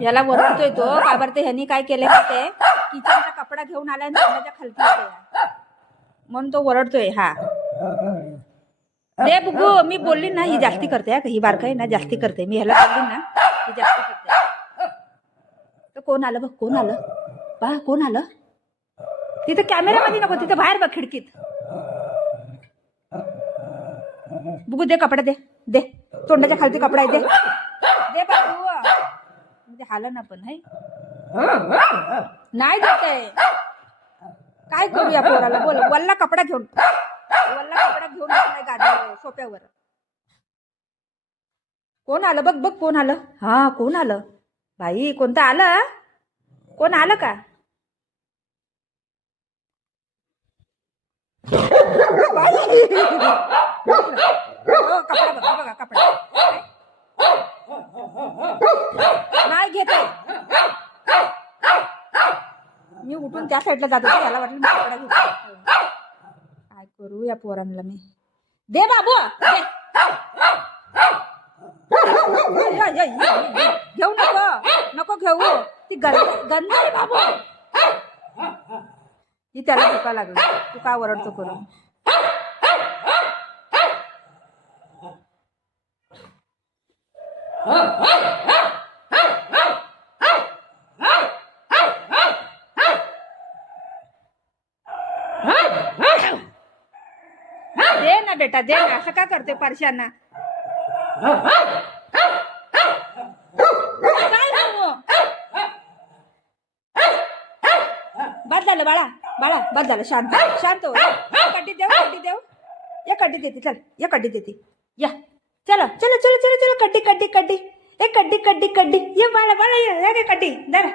याला ओरडतोय तो का बरं ते ह्यांनी काय केलंय माहितीये किचनचा कपडा घेऊन आलाय ना तोंडाच्या खालती येते म्हणून तो ओरडतोय. हा दे बुगू, मी बोलली ना ही जास्ती करते हा, ही बारकाई ना जास्ती करते, मी ह्याला बोलली ना ही जास्ती करते. तर कोण आलं बघ, कोण आलं बा, कोण आलं तिथं कॅमेऱ्यामध्ये नको, तिथं बाहेर बघ खिडकीत. बुगू दे कपडा, दे दे तोंडाच्या खालती कपडा आहे, दे दे बाबू. म्हणजे हालं ना पण है नाही देत आहे. काय करूया पोराला, बोल. वल्ला कपडा घेऊन बसलाय गादीवर सोप्यावर. कोण आलं बघ बघ, कोण आलं. हा कोण आलं बाई, कोणतं आलं, कोण आलं का. कपडा बघा बघा, कपडा नाही घेत आहे. मी उठून त्या साईडला जात होते, त्याला वाटलं मी कपडा घेतो. काय करू या पोरांना मी. दे बाबू दे. घेऊ नको, नको घेऊ, ती गंध आहे बाबू. ही त्याला धोका लागला, तू का ओरडतो करून. दे ना बेटा, दे ना, असं का करते परशांना. बाद झालं बाळा, बाळा बाद झालं, शांत शांत हो. कड्डी देऊ, कड्डी देऊ, या कड्डी देते, चल या कड्डी देते, या चलो चलो चलो चलो चलो, कड्डी कड्डी कड्डी, ए कड्डी कड्डी कड्डी, ये बाळा बाळा, या रे कड्डी धर.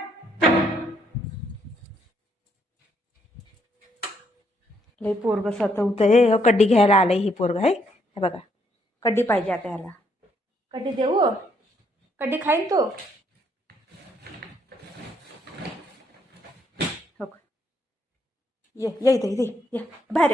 लई पोरग सतवतंय, हो कड्डी घ्यायला आलंय ही पोरग आहे. हे बघा कड्डी पाहिजे आता ह्याला. कड्डी देऊ, कड्डी खाईन तो. हो ये ये इथे इथे, ये बाहेर.